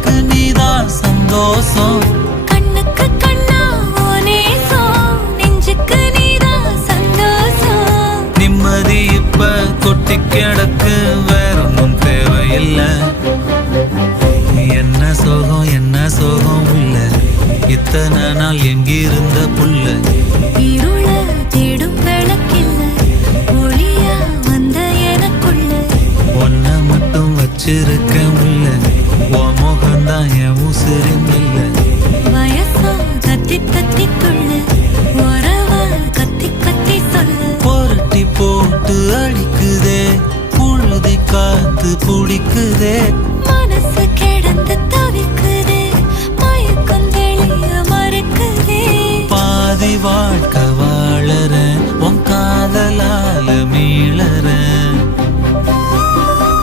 கண்ணுக்கு சந்தோஷம். கண்ணுக்கு கண்ணா நெஞ்சுக்கு சந்தோஷம். நிம்மதி இப்ப கொட்டி கிடக்கு வேற ஒன்றும் தேவையில்லை. என்ன சோகம் என்ன சோகம் உள்ள. இத்தனை நாள் எங்கிருந்த புள்ள. இருள தேடும் விளக்கில்ல. ஒளியா வந்த எனக்குள்ள. ஒன்ன மட்டும் வச்சிருக்க உள்ள. தத்தி துள்ளு கத்தி கத்தி சொல்லு. புரட்டி போட்டு அடிக்குதே புழுதி காத்து புடிக்குதே